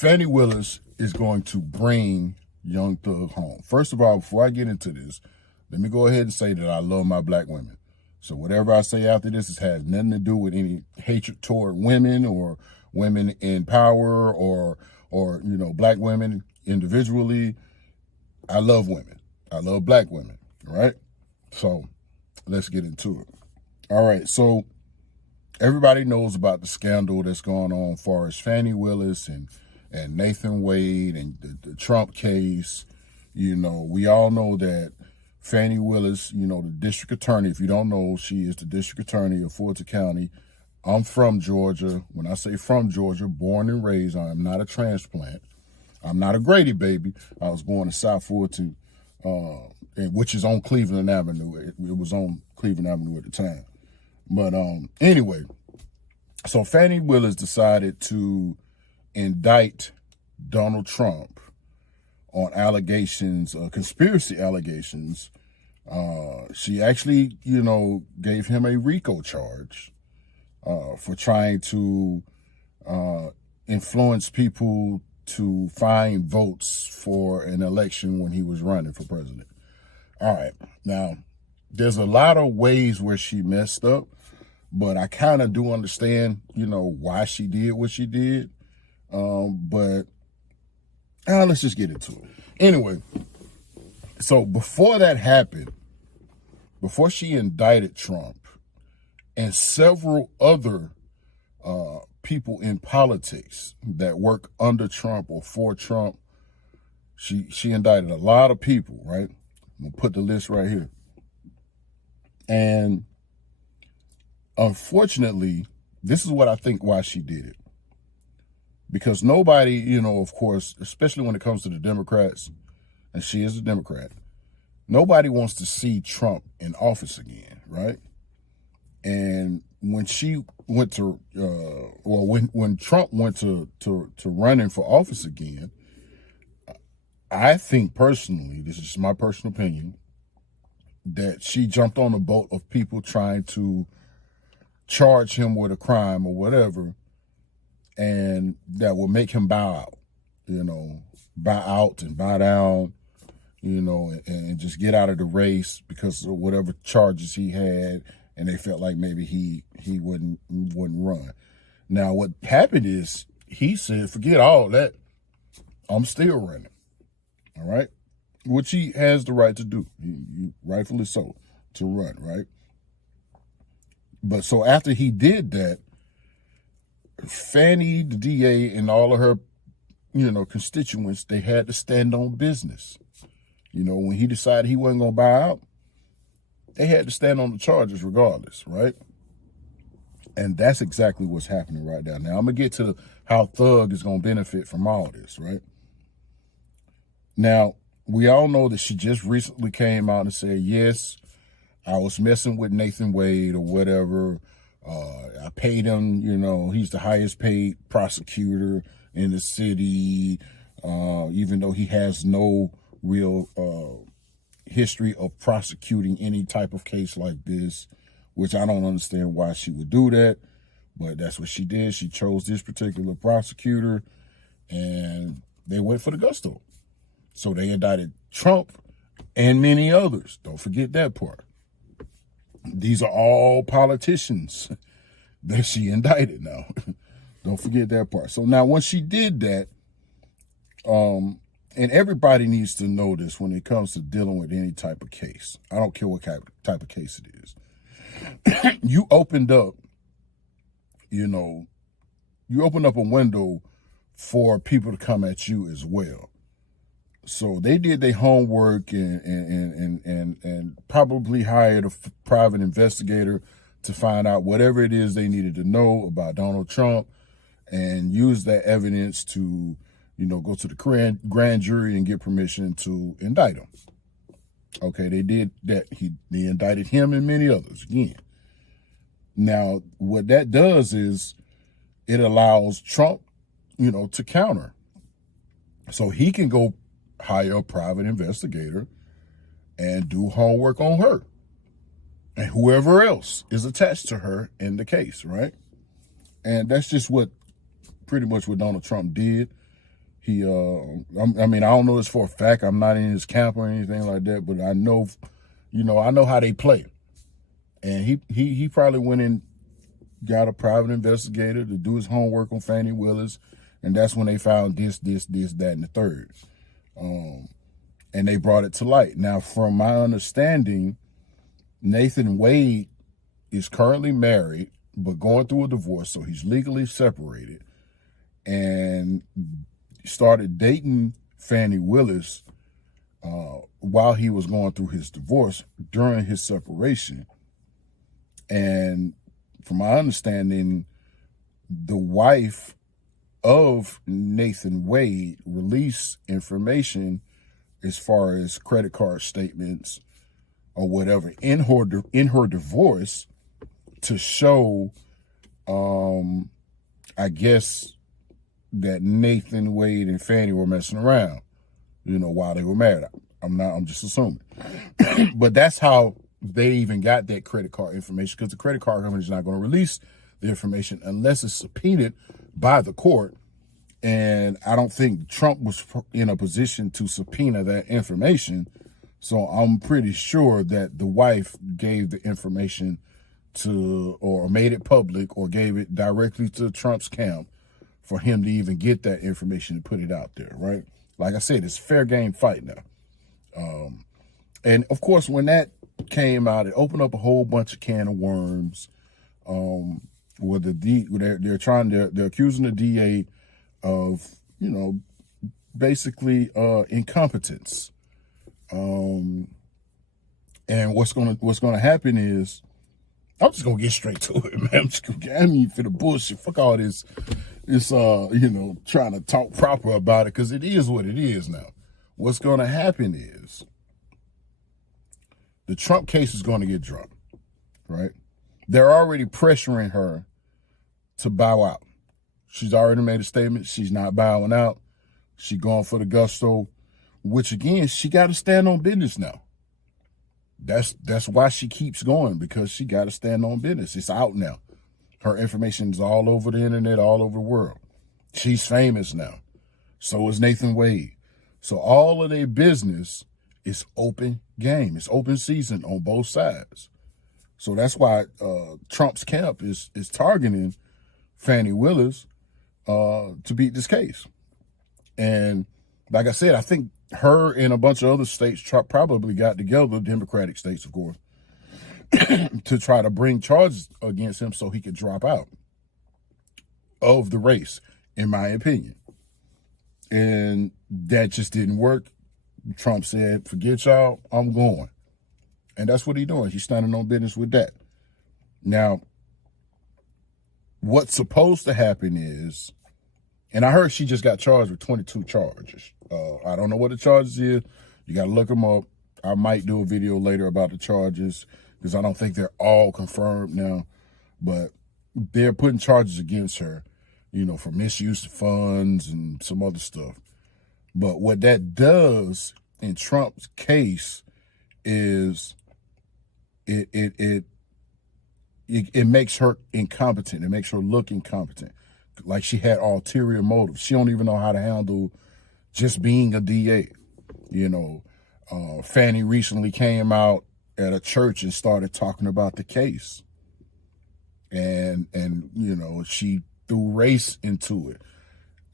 Fani Willis is going to bring Young Thug home. First of all, before I get into this, let me go ahead and say that I love my black women. So whatever I say after this has nothing to do with any hatred toward women or women in power or black women individually. I love women. I love black women, right? So let's get into it. All right, so everybody knows about the scandal that's going on as far as Fani Willis and Nathan Wade and the Trump case. We all know that Fani Willis, the district attorney, if you don't know, she is the district attorney of Fulton County. I'm from Georgia. When I say from Georgia, born and raised, I am not a transplant. I'm not a Grady baby. I was born in South Fulton, which is on Cleveland Avenue. It was on Cleveland Avenue at the time. But anyway, so Fani Willis decided to indict Donald Trump on allegations, conspiracy allegations. She actually, gave him a RICO charge for trying to influence people to find votes for an election when he was running for president. All right. Now, there's a lot of ways where she messed up, but I kind of do understand, why she did what she did. But let's just get into it. Anyway, so before that happened, before she indicted Trump and several other people in politics that work under Trump or for Trump, she indicted a lot of people, right? I'm going to put the list right here. And unfortunately, this is what I think why she did it. Because nobody, of course, especially when it comes to the Democrats, and she is a Democrat, nobody wants to see Trump in office again, right? And when she went to, when Trump went to running for office again, I think personally, this is my personal opinion, that she jumped on the boat of people trying to charge him with a crime or whatever, and that will make him bow out, bow out and bow down, and just get out of the race because of whatever charges he had, and they felt like maybe he wouldn't run. Now, what happened is he said, forget all that, I'm still running, all right? Which he has the right to do, rightfully so, to run, right? But so after he did that, Fani, the DA, and all of her, constituents, they had to stand on business. When he decided he wasn't going to buy out, they had to stand on the charges regardless, right? And that's exactly what's happening right now. Now, I'm going to get to how Thug is going to benefit from all this, right? Now, we all know that she just recently came out and said, yes, I was messing with Nathan Wade or whatever. I paid him, he's the highest paid prosecutor in the city, even though he has no real history of prosecuting any type of case like this, which I don't understand why she would do that, but that's what she did. She chose this particular prosecutor, and they went for the gusto. So they indicted Trump and many others. Don't forget that part. These are all politicians that she indicted now. Don't forget that part. So now once she did that, and everybody needs to know this when it comes to dealing with any type of case. I don't care what type of case it is. You opened up, you opened up a window for people to come at you as well. So they did their homework and probably hired a private investigator to find out whatever it is they needed to know about Donald Trump and use that evidence to, go to the grand jury and get permission to indict him. Okay, they did that. They indicted him and many others again. Now, what that does is it allows Trump, to counter. So he can go hire a private investigator and do homework on her and whoever else is attached to her in the case, right? And that's just pretty much what Donald Trump did. I mean, I don't know this for a fact. I'm not in his camp or anything like that, but I know, I know how they play. And he probably went and got a private investigator to do his homework on Fani Willis, and that's when they found this, that, and the third. And they brought it to light. Now, from my understanding, Nathan Wade is currently married, but going through a divorce, so he's legally separated, and started dating Fani Willis while he was going through his divorce during his separation. And from my understanding, the wife of Nathan Wade released information as far as credit card statements or whatever in her divorce to show, I guess, that Nathan Wade and Fani were messing around, while they were married. I'm just assuming. But that's how they even got that credit card information, because the credit card company is not going to release the information unless it's subpoenaed by the court. And I don't think Trump was in a position to subpoena that information. So I'm pretty sure that the wife gave the information to, or made it public, or gave it directly to Trump's camp for him to even get that information and put it out there, right? Like I said, it's fair game fight now. And of course, when that came out, it opened up a whole bunch of can of worms. Where they're accusing the DA of, basically incompetence. And what's gonna happen is, I'm just gonna get straight to it, man. For the bullshit. Fuck all this. Trying to talk proper about it, because it is what it is now. What's gonna happen is the Trump case is gonna get dropped, right? They're already pressuring her to bow out. She's already made a statement. She's not bowing out. She's going for the gusto, which again, she got to stand on business now. That's why she keeps going, because she got to stand on business. It's out now. Her information is all over the internet, all over the world. She's famous now. So is Nathan Wade. So all of their business is open game. It's open season on both sides. So that's why Trump's camp is targeting Fani Willis to beat this case. And like I said, I think her and a bunch of other states probably got together, Democratic states, of course, to try to bring charges against him so he could drop out of the race, in my opinion. And that just didn't work. Trump said, forget y'all, I'm going. And that's what he's doing. He's standing on business with that. Now, what's supposed to happen is, and I heard she just got charged with 22 charges. I don't know what the charges is. You got to look them up. I might do a video later about the charges, because I don't think they're all confirmed now. But they're putting charges against her, for misuse of funds and some other stuff. But what that does in Trump's case is it makes her incompetent. It makes her look incompetent, like she had ulterior motives. She don't even know how to handle just being a DA. Fani recently came out at a church and started talking about the case, and she threw race into it.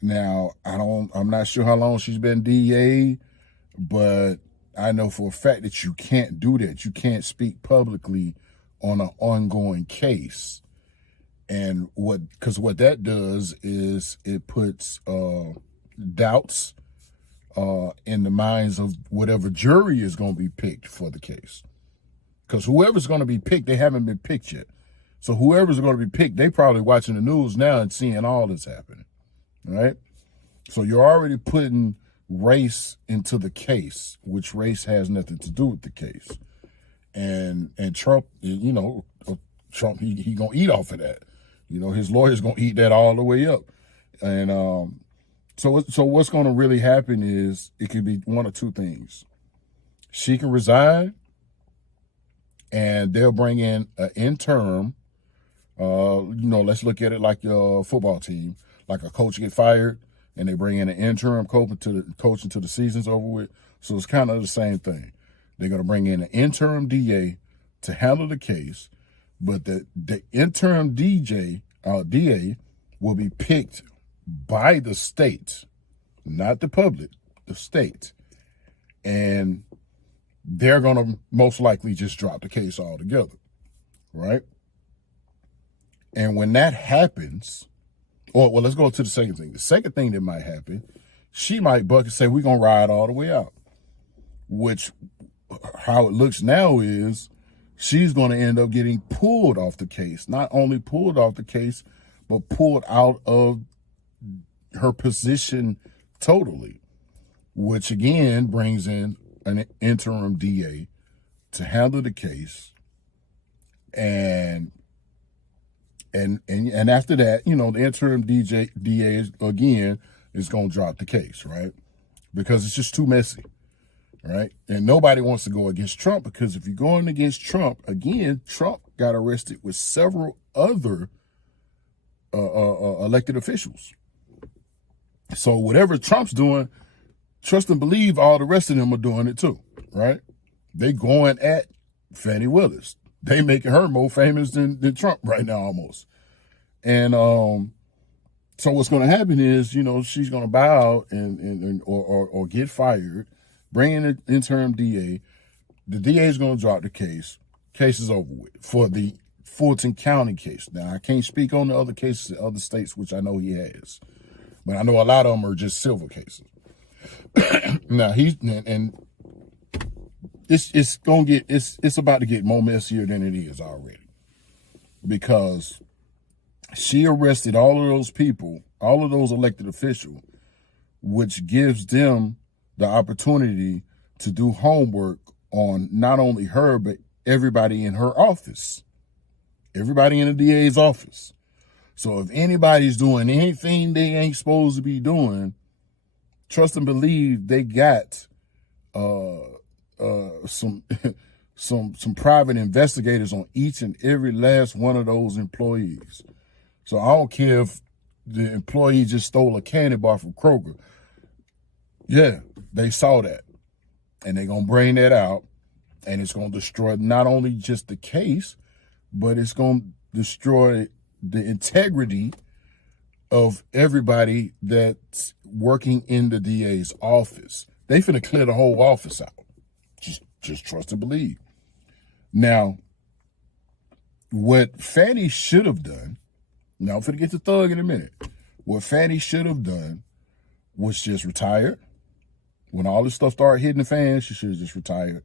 Now, I'm not sure how long she's been DA, but I know for a fact that you can't do that. You can't speak publicly on an ongoing case. And because what that does is it puts doubts in the minds of whatever jury is going to be picked for the case. Because whoever's going to be picked, they haven't been picked yet. So whoever's going to be picked, they probably watching the news now and seeing all this happening, right? So you're already putting race into the case, which race has nothing to do with the case. And Trump, Trump, he gonna eat off of that. His lawyer's gonna eat that all the way up. And so what's gonna really happen is it could be one of two things. She can resign, and they'll bring in an interim. Let's look at it like a football team. Like a coach get fired, and they bring in an interim coach until the season's over with. So it's kind of the same thing. They're going to bring in an interim DA to handle the case, but the interim DA will be picked by the state, not the public, the state. And they're going to most likely just drop the case altogether, right? And when that happens, well, let's go to the second thing. The second thing that might happen, she might buck and say, we're going to ride all the way out, which how it looks now is she's going to end up getting pulled off the case. Not only pulled off the case, but pulled out of her position totally, which again brings in an interim DA to handle the case. And after that, you know, the interim DA again is going to drop the case, right? Because it's just too messy, right? And nobody wants to go against Trump, because if you're going against Trump, again, Trump got arrested with several other elected officials. So whatever Trump's doing, trust and believe all the rest of them are doing it too, right? They going at Fani Willis. They making her more famous than Trump right now almost. And so what's going to happen is, you know, she's going to bow out or get fired, bring in an interim DA. The DA is going to drop the case. Case is over with for the Fulton County case. Now, I can't speak on the other cases in other states, which I know he has, but I know a lot of them are just civil cases. Now it's about to get more messier than it is already, because she arrested all of those people, all of those elected officials, which gives them the opportunity to do homework on not only her, but everybody in her office, everybody in the DA's office. So if anybody's doing anything they ain't supposed to be doing, trust and believe they got some private investigators on each and every last one of those employees. So I don't care if the employee just stole a candy bar from Kroger. Yeah, they saw that, and they're going to bring that out, and it's going to destroy not only just the case, but it's going to destroy the integrity of everybody that's working in the DA's office. They finna clear the whole office out. Just trust and believe. Now, what Fani should have done, now I'm finna get to Thug in a minute. What Fani should have done was just retire. When all this stuff started hitting the fan, she should have just retired.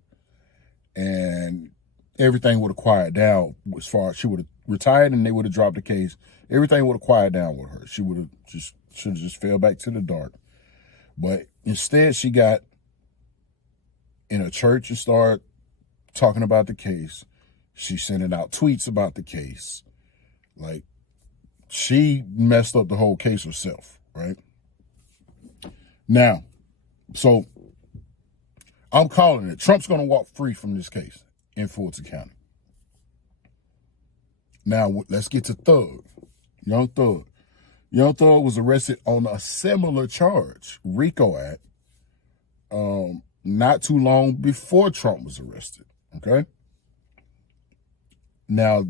And everything would have quieted down. As far as she would have retired and they would have dropped the case, everything would have quieted down with her. She would have just fell back to the dark. But instead, she got in a church and started talking about the case. She's sending out tweets about the case. Like, she messed up the whole case herself, right? Now, so I'm calling it. Trump's going to walk free from this case in Fulton County. Now, let's get to Thug. Young Thug. Young Thug was arrested on a similar charge, RICO Act, not too long before Trump was arrested, okay? Now,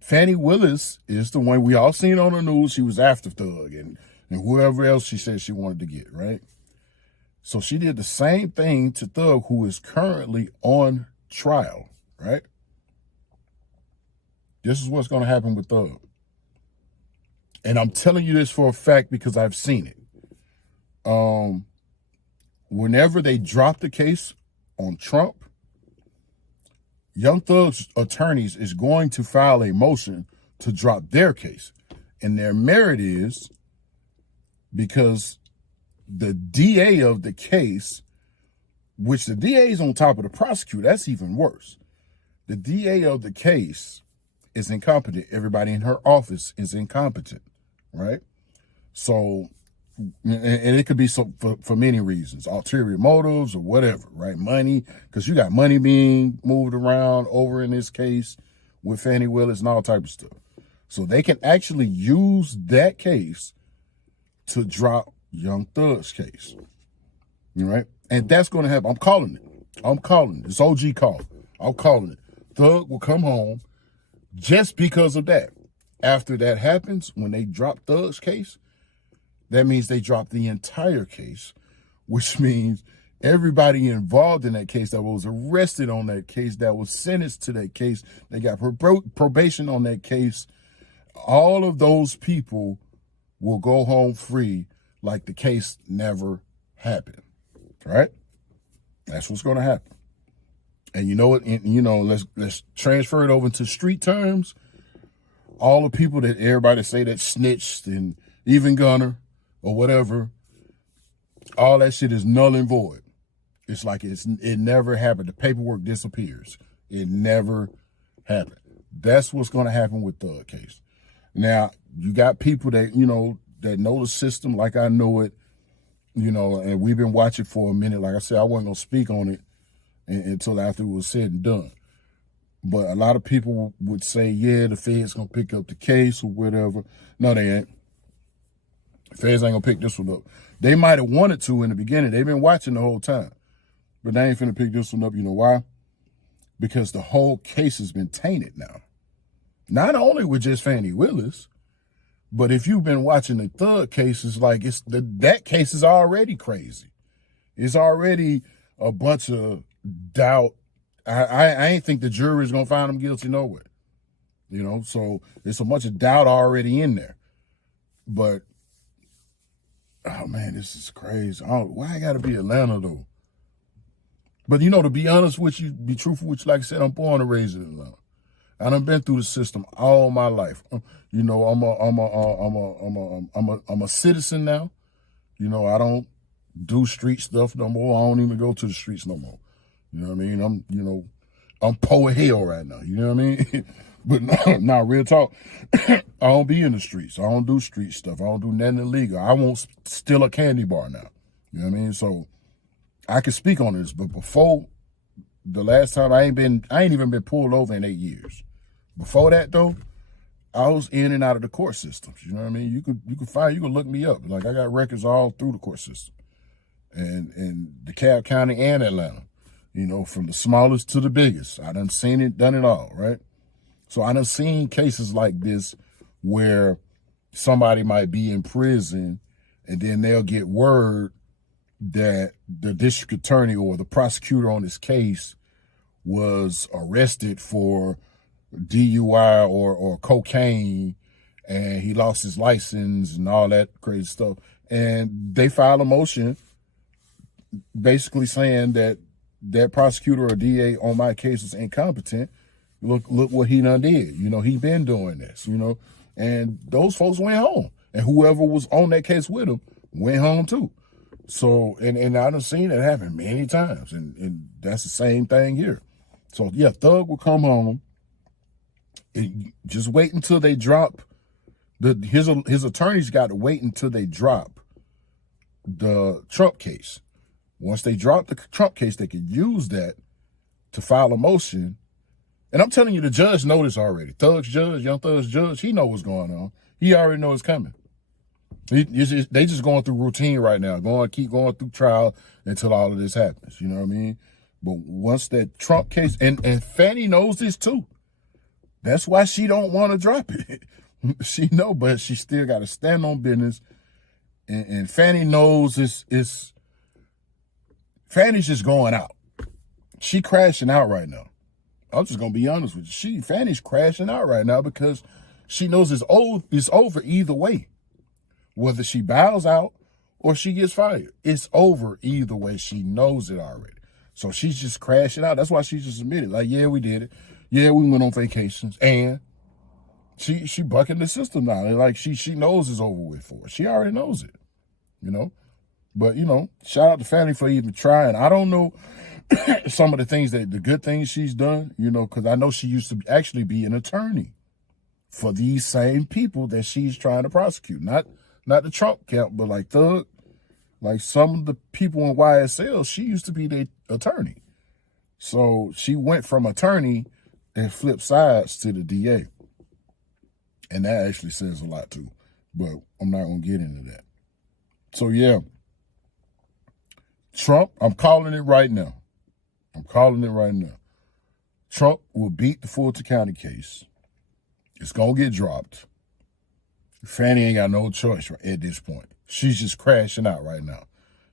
Fani Willis is the one we all seen on the news. She was after Thug and whoever else she said she wanted to get, right? So she did the same thing to Thug, who is currently on trial, right? This is what's going to happen with Thug. And I'm telling you this for a fact because I've seen it. Whenever they drop the case on Trump, Young Thug's attorneys is going to file a motion to drop their case. And their merit is because the DA of the case, which the DA is on top of the prosecutor, that's even worse. The DA of the case is incompetent. Everybody in her office is incompetent, right? So, and it could be for many reasons, ulterior motives or whatever, right? Money, because you got money being moved around over in this case with Fani Willis and all type of stuff. So they can actually use that case to drop Young Thug's case. All right? And that's going to happen. I'm calling it. It's OG call. I'm calling it. Thug will come home just because of that. After that happens, when they drop Thug's case, that means they drop the entire case, which means everybody involved in that case that was arrested on that case, that was sentenced to that case, they got probation on that case, all of those people will go home free like the case never happened, right? That's what's going to happen. And you know what? Let's transfer it over to street terms. All the people that everybody say that snitched and even Gunner or whatever, all that shit is null and void. It's like it never happened. The paperwork disappears. It never happened. That's what's going to happen with the case. Now, you got people that, that know the system like I know it, and we've been watching for a minute. Like I said, I wasn't going to speak on it until after it was said and done. But a lot of people would say, yeah, the Fed's going to pick up the case or whatever. No, they ain't. The Feds ain't going to pick this one up. They might have wanted to in the beginning. They've been watching the whole time. But they ain't finna pick this one up. You know why? Because the whole case has been tainted now. Not only with just Fani Willis, but if you've been watching the Thug cases, like that case is already crazy. It's already a bunch of doubt. I ain't think the jury is gonna find him guilty nowhere. So there's a bunch of doubt already in there. But oh man, this is crazy. Why I gotta be Atlanta though? But to be honest with you, be truthful with you, like I said, I'm born and raised in Atlanta. I done been through the system all my life. I'm a citizen now. I don't do street stuff no more. I don't even go to the streets no more. You know what I mean? I'm poor hell right now. You know what I mean? But no, real talk. I don't be in the streets. I don't do street stuff. I don't do nothing illegal. I won't steal a candy bar now. You know what I mean? So I can speak on this, but before the last time, I ain't even been pulled over in 8 years. Before that though, I was in and out of the court systems. You know what I mean? You can look me up. Like I got records all through the court system, and DeKalb County and Atlanta. From the smallest to the biggest. I done seen it, done it all, right? So I done seen cases like this where somebody might be in prison and then they'll get word that the district attorney or the prosecutor on this case was arrested for DUI or cocaine, and he lost his license and all that crazy stuff. And they filed a motion basically saying that prosecutor or DA on my case was incompetent. Look what he done did. He been doing this, and those folks went home. And whoever was on that case with him went home too. So, and I done seen that happen many times, and that's the same thing here. So yeah, Thug will come home. Just wait until they drop his attorneys got to wait until they drop the Trump case. Once they drop the Trump case, they could use that to file a motion. And I'm telling you, the judge knows this already. Young Thug's judge, he know what's going on. He already know it's coming. They just going through routine right now, keep going through trial until all of this happens. You know what I mean? But once that Trump case, and Fani knows this too. That's why she don't want to drop it. She know, but she still got to stand on business. And Fani knows Fani's just going out. She crashing out right now. I'm just going to be honest with you. Fani's crashing out right now because she knows it's over either way. Whether she bows out or she gets fired, it's over either way. She knows it already. So she's just crashing out. That's why she just admitted, like, yeah, we did it. Yeah, we went on vacations. And she bucking the system now. Like, she knows it's over with for her. She already knows it, But, shout out to Fani for even trying. I don't know some of the good things she's done, because I know she used to actually be an attorney for these same people that she's trying to prosecute. Not the Trump camp, but like Thug, like some of the people in YSL, she used to be the attorney. So she went from attorney and flipped sides to the DA. And that actually says a lot too. But I'm not going to get into that. So yeah, Trump, I'm calling it right now. I'm calling it right now. Trump will beat the Fulton County case. It's going to get dropped. Fani ain't got no choice at this point. She's just crashing out right now.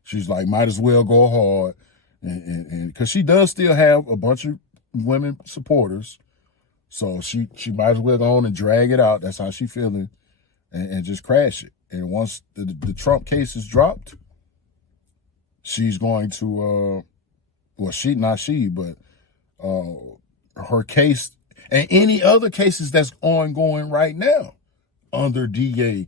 She's like, might as well go hard. And because she does still have a bunch of women supporters. So she might as well go on and drag it out. That's how she feeling. And just crash it. And once the Trump case is dropped, she's going to, but her case and any other cases that's ongoing right now under DA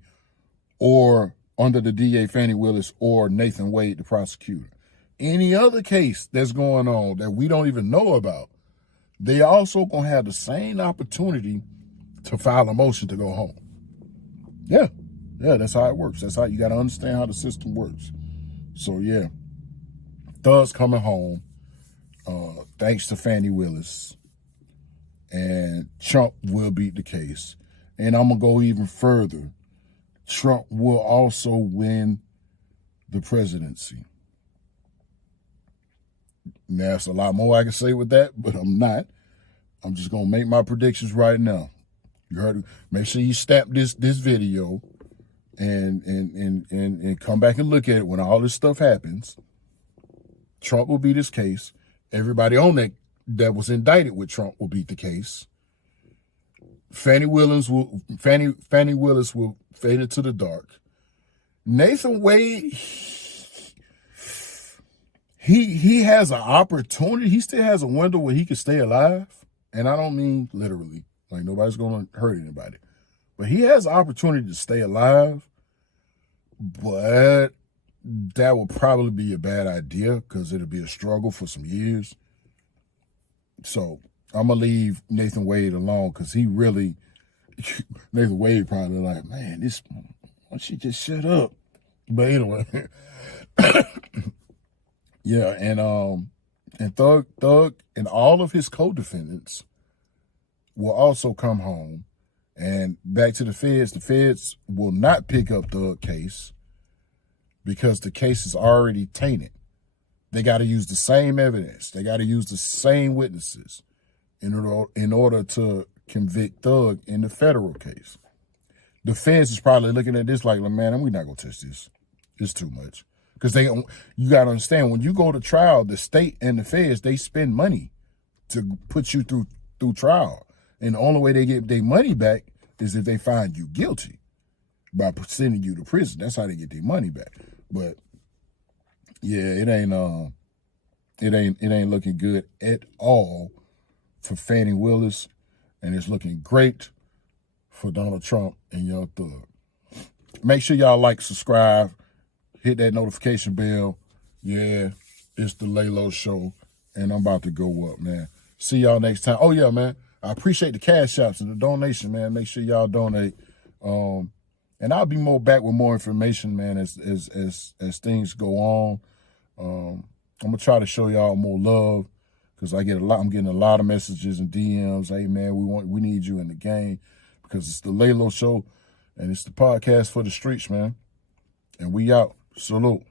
or under the DA Fani Willis or Nathan Wade, the prosecutor. Any other case that's going on that we don't even know about, they also going to have the same opportunity to file a motion to go home. Yeah, that's how it works. That's how you got to understand how the system works. So yeah, Thug's coming home, thanks to Fani Willis, and Trump will beat the case. And I'm going to go even further. Trump will also win the presidency. Now, there's a lot more I can say with that, but I'm not. I'm just going to make my predictions right now. You heard it. Make sure you stamp this video and come back and look at it when all this stuff happens. Trump will beat his case. Everybody on that was indicted with Trump will beat the case. Fani Willis will fade into the dark. Nathan Wade, he has an opportunity. He still has a window where he can stay alive. And I don't mean literally, like nobody's going to hurt anybody. But he has an opportunity to stay alive. But that will probably be a bad idea because it'll be a struggle for some years. So I'm going to leave Nathan Wade alone because he really, Nathan Wade probably like, man, why don't she just shut up? But anyway, yeah, and Thug and all of his co-defendants will also come home. And back to the feds will not pick up Thug case because the case is already tainted. They got to use the same evidence. They got to use the same witnesses in order to convict Thug in the federal case. The feds is probably looking at this like, man, we're not going to touch this. It's too much. Because you got to understand, when you go to trial, the state and the feds, they spend money to put you through trial. And the only way they get their money back is if they find you guilty by sending you to prison. That's how they get their money back. But yeah, it ain't looking good at all for Fani Willis, and it's looking great for Donald Trump and Young Thug. Make sure y'all like, subscribe, hit that notification bell. Yeah, it's the Leylo Show, and I'm about to go up, man. See y'all next time. Oh yeah, man. I appreciate the Cashaps and the donation, man. Make sure y'all donate. And I'll be back with more information, man, as things go on. I'm gonna try to show y'all more love because I'm getting a lot of messages and DMs. Hey man, we need you in the game because it's the Leylo Show and it's the podcast for the streets, man. And we out. Salute.